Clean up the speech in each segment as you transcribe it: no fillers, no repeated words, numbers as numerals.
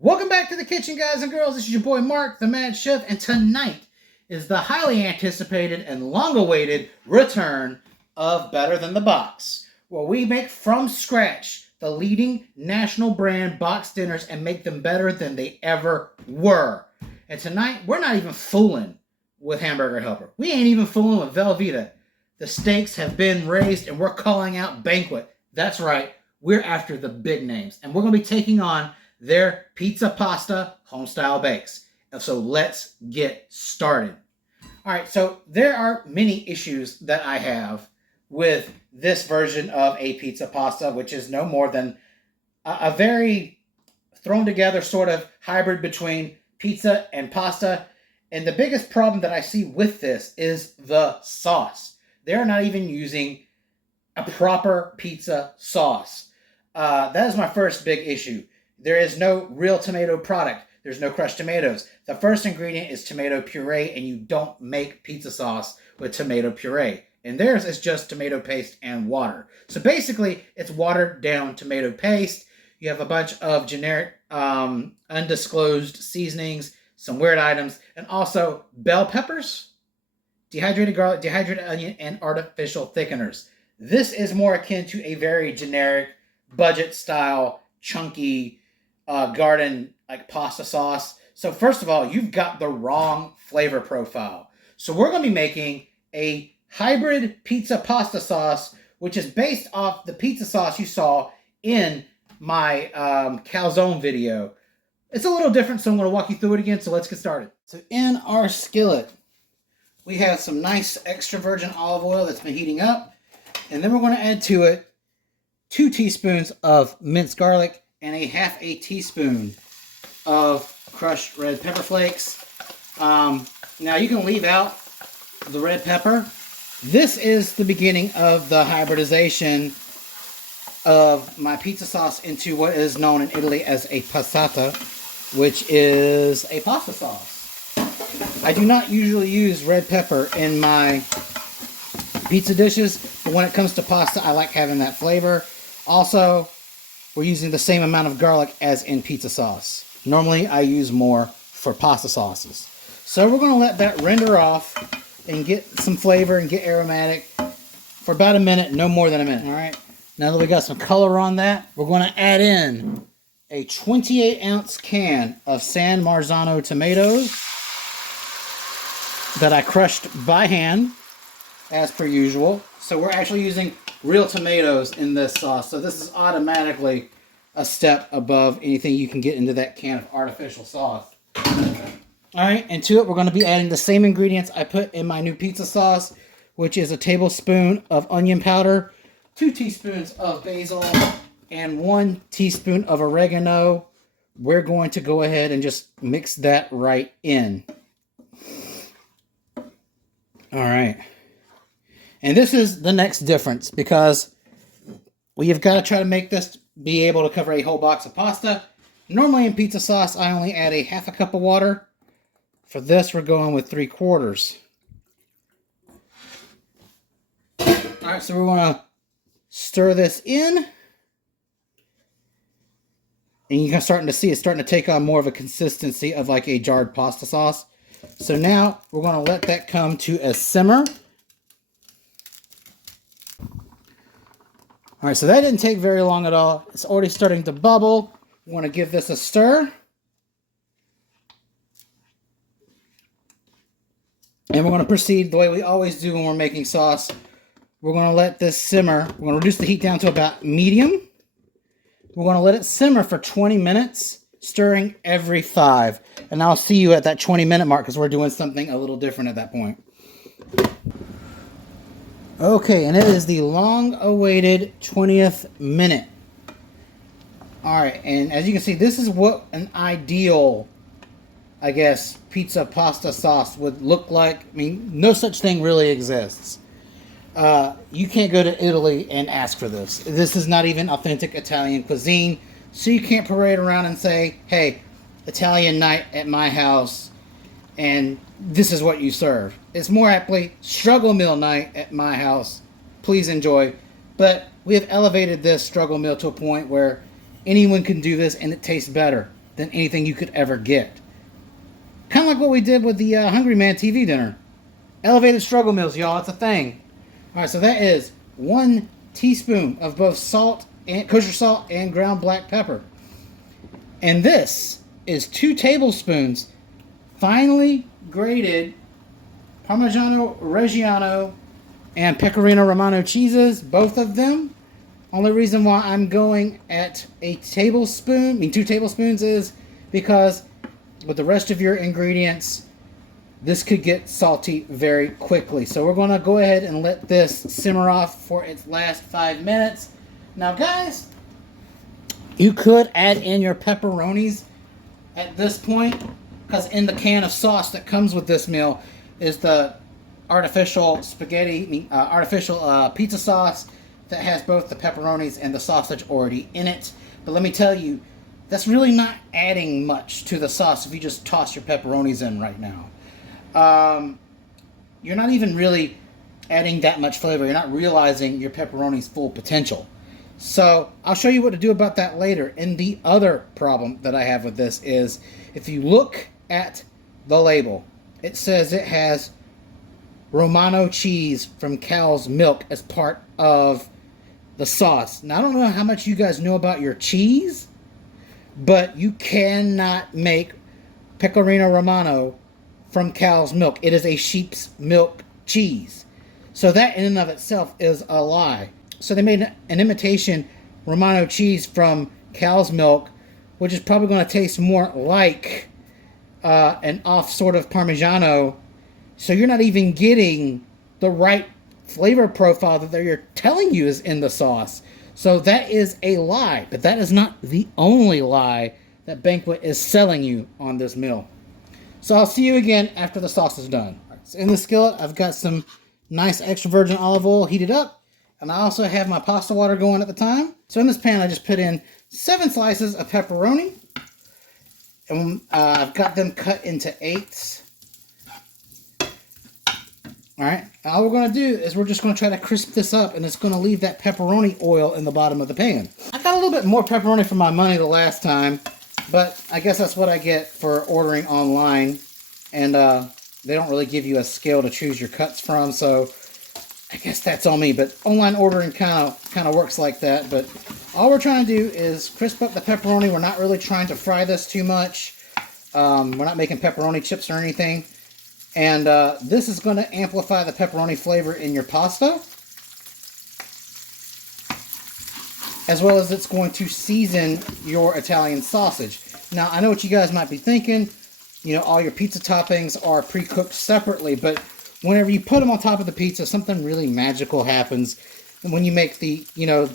Welcome back to the kitchen, guys and girls. This is your boy Mark, the Mad Chef, and tonight is the highly anticipated and long-awaited return of Better Than the Box, where we make from scratch the leading national brand box dinners and make them better than they ever were. And tonight, we're not even fooling with Hamburger Helper. We ain't even fooling with Velveeta. The stakes have been raised, and we're calling out Banquet. That's right, we're after the big names, and we're going to be taking on their pizza pasta homestyle bakes. And so let's get started. All right, so there are many issues that I have with this version of a pizza pasta, which is no more than a very thrown together sort of hybrid between pizza and pasta. And the biggest problem that I see with this is the sauce. They're not even using a proper pizza sauce. That is my first big issue. There is no real tomato product. There's no crushed tomatoes. The first ingredient is tomato puree, and you don't make pizza sauce with tomato puree. And theirs is just tomato paste and water. So basically, it's watered down tomato paste. You have a bunch of generic, undisclosed seasonings, some weird items, and also bell peppers, dehydrated garlic, dehydrated onion, and artificial thickeners. This is more akin to a very generic, budget-style, chunky, garden like pasta sauce. So first of all, you've got the wrong flavor profile. So we're going to be making a hybrid pizza pasta sauce, which is based off the pizza sauce you saw in my calzone video. It's a little different, so I'm going to walk you through it again. So let's get started. So in our skillet, we have some nice extra virgin olive oil that's been heating up. And then we're going to add to it 2 teaspoons of minced garlic and a half a teaspoon of crushed red pepper flakes. Now you can leave out the red pepper. This is the beginning of the hybridization of my pizza sauce into what is known in Italy as a passata, which is a pasta sauce. I do not usually use red pepper in my pizza dishes, but when it comes to pasta, I like having that flavor. Also, we're using the same amount of garlic as in pizza sauce. Normally, I use more for pasta sauces. So we're going to let that render off and get some flavor and get aromatic for about a minute, no more than a minute. All right. Now that we got some color on that, we're going to add in a 28-ounce can of San Marzano tomatoes that I crushed by hand, as per usual. So we're actually using real tomatoes in this sauce. So this is automatically a step above anything you can get into that can of artificial sauce. Alright, and to it we're going to be adding the same ingredients I put in my new pizza sauce, which is a tablespoon of onion powder, 2 teaspoons of basil, and 1 teaspoon of oregano. We're going to go ahead and just mix that right in. Alright. And this is the next difference, because we have got to try to make this be able to cover a whole box of pasta. Normally in pizza sauce, I only add a half a cup of water. For this, we're going with 3/4. Alright, so we're going to stir this in. And you're starting to see it's starting to take on more of a consistency of like a jarred pasta sauce. So now we're going to let that come to a simmer. Alright, so that didn't take very long at all. It's already starting to bubble. We want to give this a stir. And we're going to proceed the way we always do when we're making sauce. We're going to let this simmer. We're going to reduce the heat down to about medium. We're going to let it simmer for 20 minutes, stirring every 5. And I'll see you at that 20-minute mark because we're doing something a little different at that point. Okay, and it is the long-awaited 20th minute. Alright, and as you can see, this is what an ideal, I guess, pizza pasta sauce would look like. I mean, no such thing really exists. You can't go to Italy and ask for this. This is not even authentic Italian cuisine, so you can't parade around and say, hey, Italian night at my house, and this is what you serve. It's more aptly struggle meal night at my house. Please enjoy. But we have elevated this struggle meal to a point where anyone can do this and it tastes better. than anything you could ever get. Kind of like what we did with the Hungry Man TV dinner. Elevated struggle meals, y'all. It's a thing. All right, so that is 1 teaspoon of both salt and kosher salt and ground black pepper. And this is 2 tablespoons finely grated Parmigiano Reggiano and Pecorino Romano cheeses, both of them. Only reason why I'm going at 2 tablespoons is because with the rest of your ingredients, this could get salty very quickly. So we're going to go ahead and let this simmer off for its last 5 minutes. Now, guys, you could add in your pepperonis at this point, because in the can of sauce that comes with this meal is the artificial pizza sauce that has both the pepperonis and the sausage already in it. But let me tell you, that's really not adding much to the sauce if you just toss your pepperonis in right now. You're not even really adding that much flavor. You're not realizing your pepperoni's full potential. So I'll show you what to do about that later. And the other problem that I have with this is if you look at the label, it says it has Romano cheese from cow's milk as part of the sauce. Now, I don't know how much you guys know about your cheese, but you cannot make Pecorino Romano from cow's milk. It is a sheep's milk cheese. So that in and of itself is a lie. So they made an imitation Romano cheese from cow's milk, which is probably going to taste more like an off sort of Parmigiano. So you're not even getting the right flavor profile that they're telling you is in the sauce. So that is a lie, but that is not the only lie that Banquet is selling you on this meal. So I'll see you again after the sauce is done. Right, so in the skillet, I've got some nice extra virgin olive oil heated up, and I also have my pasta water going at the time. So in this pan, I just put in 7 slices of pepperoni, and I've got them cut into 8s. All right, all we're going to do is we're just going to try to crisp this up, and it's going to leave that pepperoni oil in the bottom of the pan. I got a little bit more pepperoni for my money the last time, but I guess that's what I get for ordering online, and they don't really give you a scale to choose your cuts from, so I guess that's on me. But online ordering kind of works like that. But all we're trying to do is crisp up the pepperoni. We're not really trying to fry this too much. We're not making pepperoni chips or anything. And this is going to amplify the pepperoni flavor in your pasta, as well as it's going to season your Italian sausage. Now, I know what you guys might be thinking. You know, all your pizza toppings are pre-cooked separately, but whenever you put them on top of the pizza, something really magical happens. And when you make the,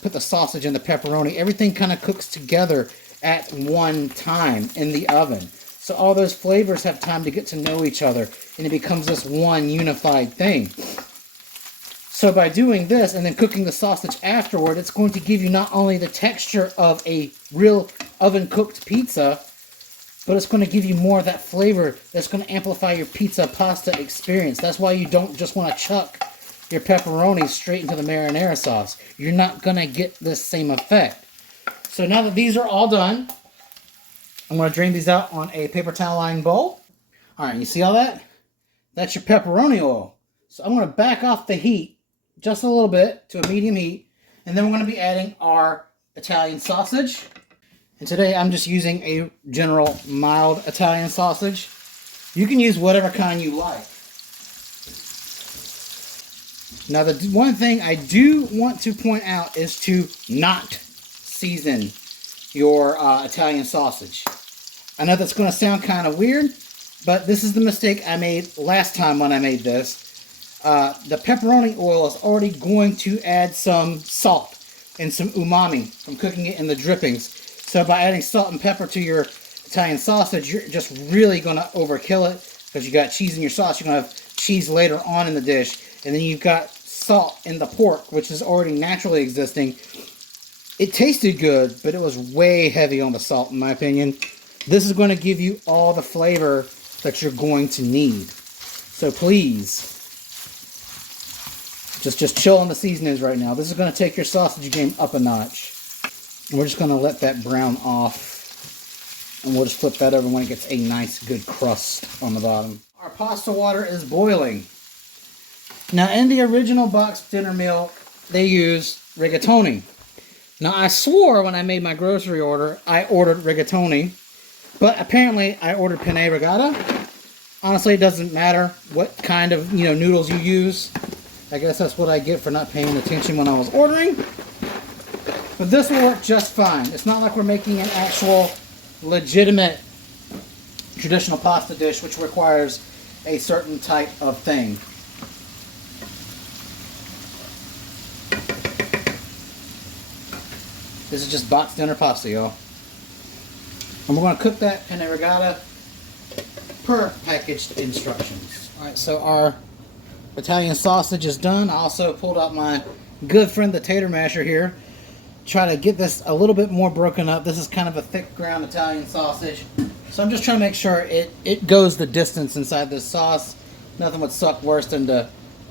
put the sausage and the pepperoni, everything kind of cooks together at one time in the oven. So all those flavors have time to get to know each other, and it becomes this one unified thing. So by doing this and then cooking the sausage afterward, it's going to give you not only the texture of a real oven-cooked pizza, but it's going to give you more of that flavor that's going to amplify your pizza pasta experience. That's why you don't just want to chuck your pepperoni straight into the marinara sauce. You're not going to get this same effect. So now that these are all done, I'm going to drain these out on a paper towel lined bowl. All right, you see all that? That's your pepperoni oil. So I'm going to back off the heat just a little bit to a medium heat, and then we're going to be adding our Italian sausage. And today I'm just using a general mild Italian sausage. You can use whatever kind you like. Now, the one thing I do want to point out is to not season your Italian sausage. I know that's going to sound kind of weird, but this is the mistake I made last time when I made this. The pepperoni oil is already going to add some salt and some umami from cooking it in the drippings. So by adding salt and pepper to your Italian sausage, you're just really going to overkill it, because you got cheese in your sauce. You're going to have cheese later on in the dish, and then you've got salt in the pork, which is already naturally existing. It tasted good, but it was way heavy on the salt, in my opinion. This is going to give you all the flavor that you're going to need. So please, just chill on the seasonings right now. This is going to take your sausage game up a notch. And we're just going to let that brown off And we'll just flip that over when it gets a nice good crust on the bottom. Our pasta water is boiling. Now in the original boxed dinner meal, they use rigatoni. Now I swore when I made my grocery order, I ordered rigatoni. But apparently I ordered penne rigata. Honestly, it doesn't matter what kind of noodles you use. I guess that's what I get for not paying attention when I was ordering. But this will work just fine. It's not like we're making an actual legitimate traditional pasta dish which requires a certain type of thing. This is just boxed dinner pasta, y'all. And we're going to cook that penne rigata per packaged instructions. Alright, so our Italian sausage is done. I also pulled out my good friend the tater masher here. Try to get this a little bit more broken up. This is kind of a thick ground Italian sausage. So I'm just trying to make sure it goes the distance inside this sauce. Nothing would suck worse than to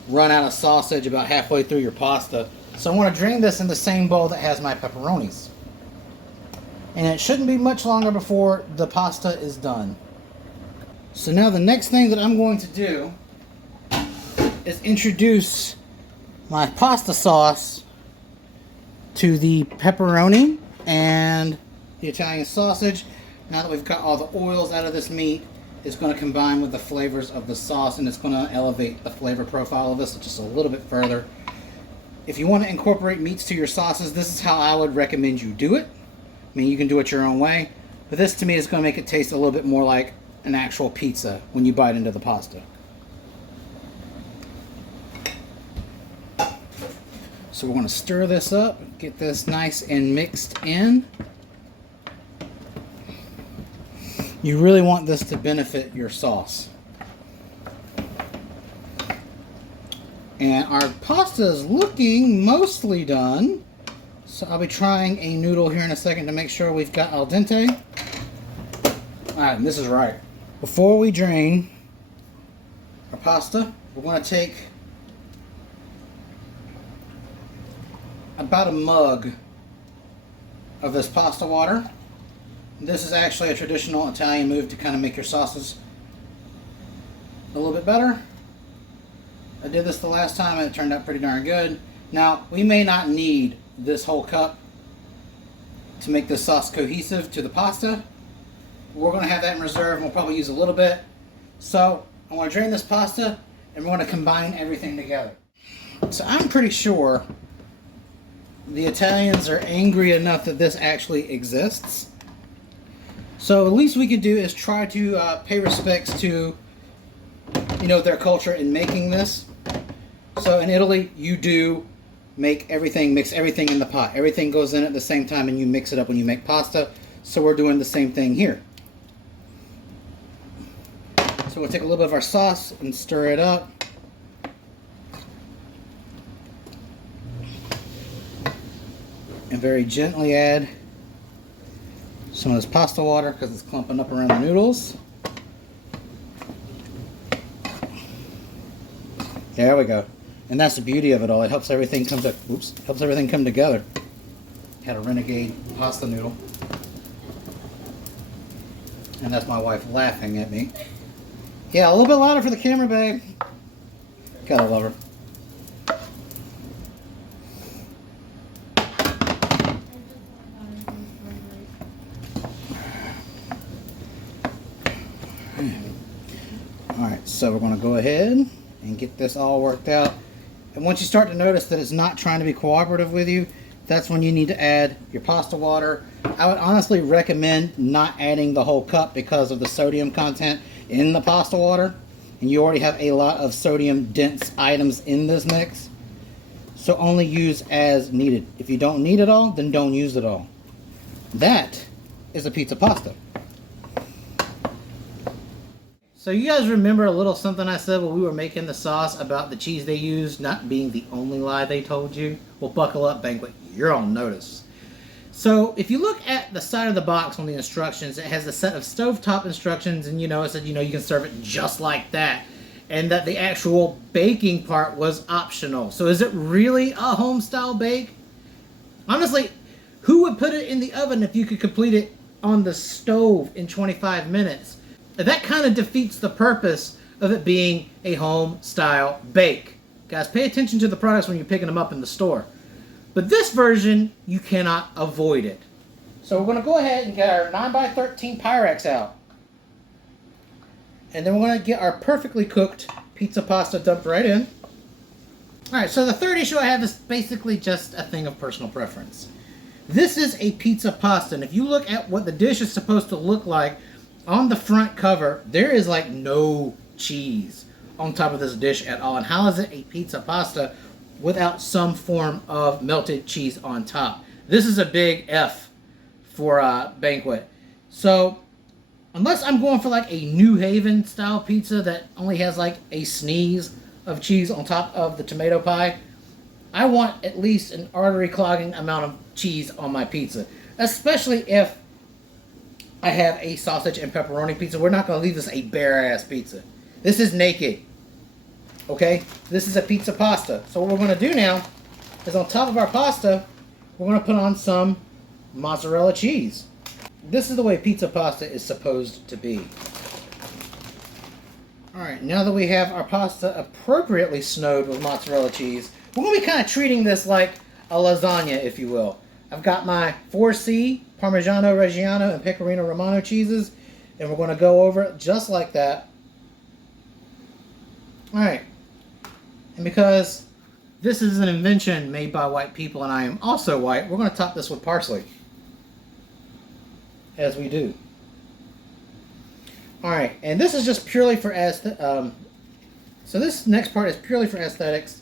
run out of sausage about halfway through your pasta. So I want to drain this in the same bowl that has my pepperonis. And it shouldn't be much longer before the pasta is done. So now the next thing that I'm going to do is introduce my pasta sauce to the pepperoni and the Italian sausage. Now that we've got all the oils out of this meat, it's going to combine with the flavors of the sauce, and it's going to elevate the flavor profile of this just a little bit further. If you want to incorporate meats to your sauces, this is how I would recommend you do it. I mean, you can do it your own way, but this to me is going to make it taste a little bit more like an actual pizza when you bite into the pasta. So we're going to stir this up, get this nice and mixed in. You really want this to benefit your sauce. And our pasta is looking mostly done. So I'll be trying a noodle here in a second to make sure we've got al dente. Alright, and this is right. Before we drain our pasta, we're going to take about a mug of this pasta water. This is actually a traditional Italian move to kind of make your sauces a little bit better. I did this the last time and it turned out pretty darn good. Now, we may not need this whole cup to make this sauce cohesive to the pasta. We're going to have that in reserve and we'll probably use a little bit. So, I want to drain this pasta and we're going to combine everything together. So, I'm pretty sure the Italians are angry enough that this actually exists. So the least we could do is try to pay respects to, their culture in making this. So in Italy, you do mix everything in the pot. Everything goes in at the same time and you mix it up when you make pasta. So we're doing the same thing here. So we'll take a little bit of our sauce and stir it up. And very gently add some of this pasta water because it's clumping up around the noodles. There we go. And that's the beauty of it all. It helps everything come together. Had a renegade pasta noodle. And that's my wife laughing at me. Yeah, a little bit louder for the camera, babe. Gotta love her. Alright, so we're going to go ahead and get this all worked out. And once you start to notice that it's not trying to be cooperative with you, that's when you need to add your pasta water. I would honestly recommend not adding the whole cup because of the sodium content in the pasta water. And you already have a lot of sodium dense items in this mix. So only use as needed. If you don't need it all, then don't use it all. That is a pizza pasta. So you guys remember a little something I said when we were making the sauce about the cheese they used not being the only lie they told you? Well, buckle up, Banquet. You're on notice. So if you look at the side of the box on the instructions, it has a set of stovetop instructions, and it said you can serve it just like that, and that the actual baking part was optional. So is it really a home style bake? Honestly, who would put it in the oven if you could complete it on the stove in 25 minutes. That kind of defeats the purpose of it being a home style bake. Guys, pay attention to the products when you're picking them up in the store. But this version, you cannot avoid it. So we're going to go ahead and get our 9x13 Pyrex out. And then we're going to get our perfectly cooked pizza pasta dumped right in. Alright, so the third issue I have is basically just a thing of personal preference. This is a pizza pasta, and if you look at what the dish is supposed to look like, on the front cover, there is like no cheese on top of this dish at all. And how is it a pizza pasta without some form of melted cheese on top? This is a big F for Banquet. So, unless I'm going for like a New Haven style pizza that only has like a sneeze of cheese on top of the tomato pie, I want at least an artery clogging amount of cheese on my pizza. Especially if I have a sausage and pepperoni pizza. We're not going to leave this a bare ass pizza. This is naked. Okay? This is a pizza pasta. So what we're going to do now is on top of our pasta, we're going to put on some mozzarella cheese. This is the way pizza pasta is supposed to be. Alright, now that we have our pasta appropriately snowed with mozzarella cheese, we're going to be kind of treating this like a lasagna, if you will. I've got my 4C, Parmigiano Reggiano, and Pecorino Romano cheeses, and we're going to go over it just like that. Alright, and because this is an invention made by white people and I am also white, we're going to top this with parsley. As we do. Alright, and this is just purely for so this next part is purely for aesthetics.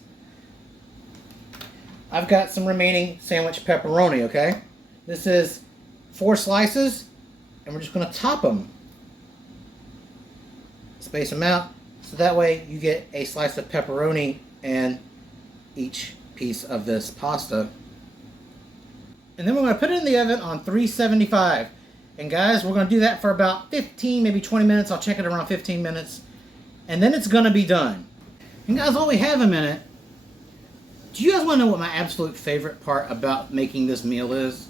I've got some remaining sandwich pepperoni, okay? This is 4 slices, and we're just going to top them. Space them out, so that way you get a slice of pepperoni and each piece of this pasta. And then we're going to put it in the oven on 375. And guys, we're going to do that for about 15, maybe 20 minutes. I'll check it around 15 minutes. And then it's going to be done. And guys, while we have a minute, do you guys want to know what my absolute favorite part about making this meal is?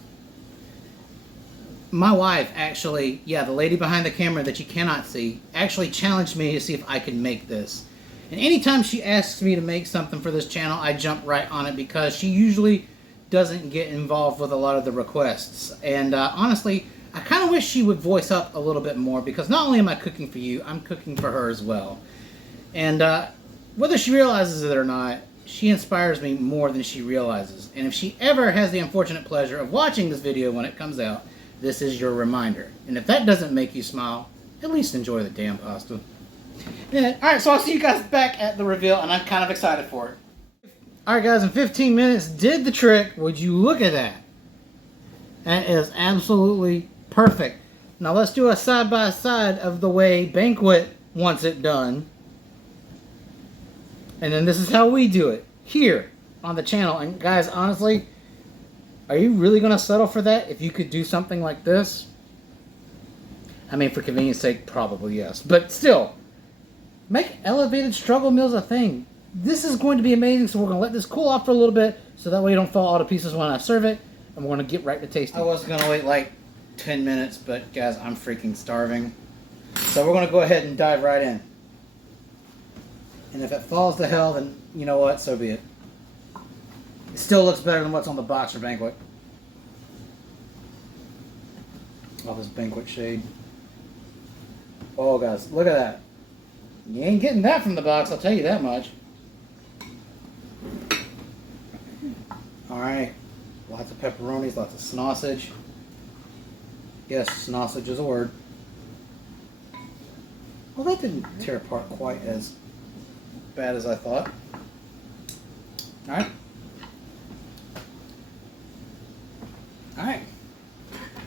My wife actually, the lady behind the camera that you cannot see, actually challenged me to see if I could make this. And anytime she asks me to make something for this channel, I jump right on it because she usually doesn't get involved with a lot of the requests. And honestly, I kind of wish she would voice up a little bit more because not only am I cooking for you, I'm cooking for her as well. And whether she realizes it or not, she inspires me more than she realizes. And if she ever has the unfortunate pleasure of watching this video when it comes out, this is your reminder. And if that doesn't make you smile, at least enjoy the damn pasta. Alright, so I'll see you guys back at the reveal, and I'm kind of excited for it. Alright guys, in 15 minutes, did the trick. Would you look at that? That is absolutely perfect. Now let's do a side-by-side of the way Banquet wants it done. And then this is how we do it here on the channel. And guys, honestly, are you really going to settle for that if you could do something like this? I mean, for convenience sake, probably yes. But still, make elevated struggle meals a thing. This is going to be amazing, so we're going to let this cool off for a little bit so that way you don't fall all to pieces when I serve it. And we're going to get right to tasting. I was going to wait like 10 minutes, but guys, I'm freaking starving. So we're going to go ahead and dive right in. And if it falls to hell, then you know what, so be it. It still looks better than what's on the box for Banquet. All this Banquet shade. Oh guys, look at that. You ain't getting that from the box, I'll tell you that much. Alright. Lots of pepperonis, lots of sausage. Yes, sausage is a word. Well, that didn't tear apart quite as bad as I thought. Alright. Alright.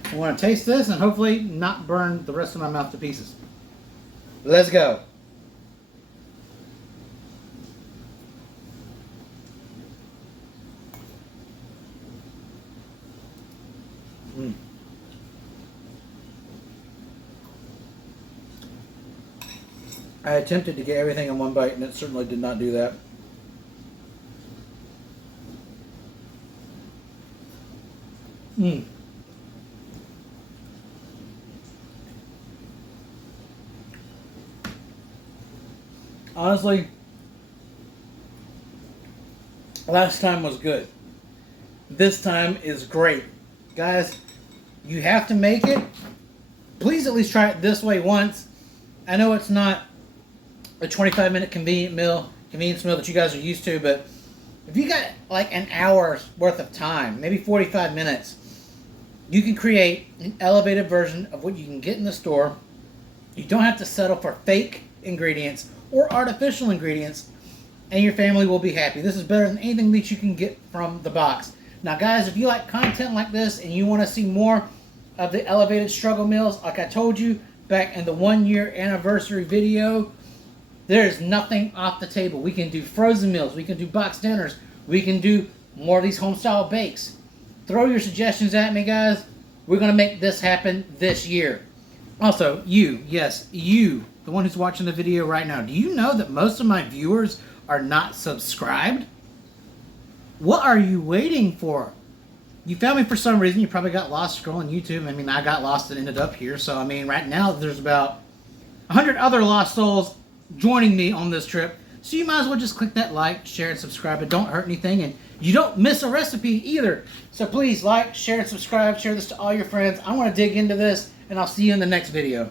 I want to taste this and hopefully not burn the rest of my mouth to pieces. Let's go. I attempted to get everything in one bite and it certainly did not do that. Honestly, last time was good. This time is great. Guys, you have to make it. Please at least try it this way once. I know it's not a 25-minute convenience meal that you guys are used to, but if you got like an hour's worth of time, maybe 45 minutes, you can create an elevated version of what you can get in the store. You don't have to settle for fake ingredients or artificial ingredients, and your family will be happy. This is better than anything that you can get from the box. Now, guys, if you like content like this and you want to see more of the elevated struggle meals, like I told you back in the 1-year anniversary video, there is nothing off the table. We can do frozen meals. We can do box dinners. We can do more of these home-style bakes. Throw your suggestions at me, guys. We're going to make this happen this year. Also, you, yes, you, the one who's watching the video right now, do you know that most of my viewers are not subscribed? What are you waiting for? You found me for some reason. You probably got lost scrolling YouTube. I mean, I got lost and ended up here. So, I mean, right now there's about 100 other lost souls joining me on this trip. So you might as well just click that like, share, and subscribe. It don't hurt anything, and you don't miss a recipe either. So please like, share, and subscribe. Share this to all your friends. I want to dig into this, and I'll see you in the next video.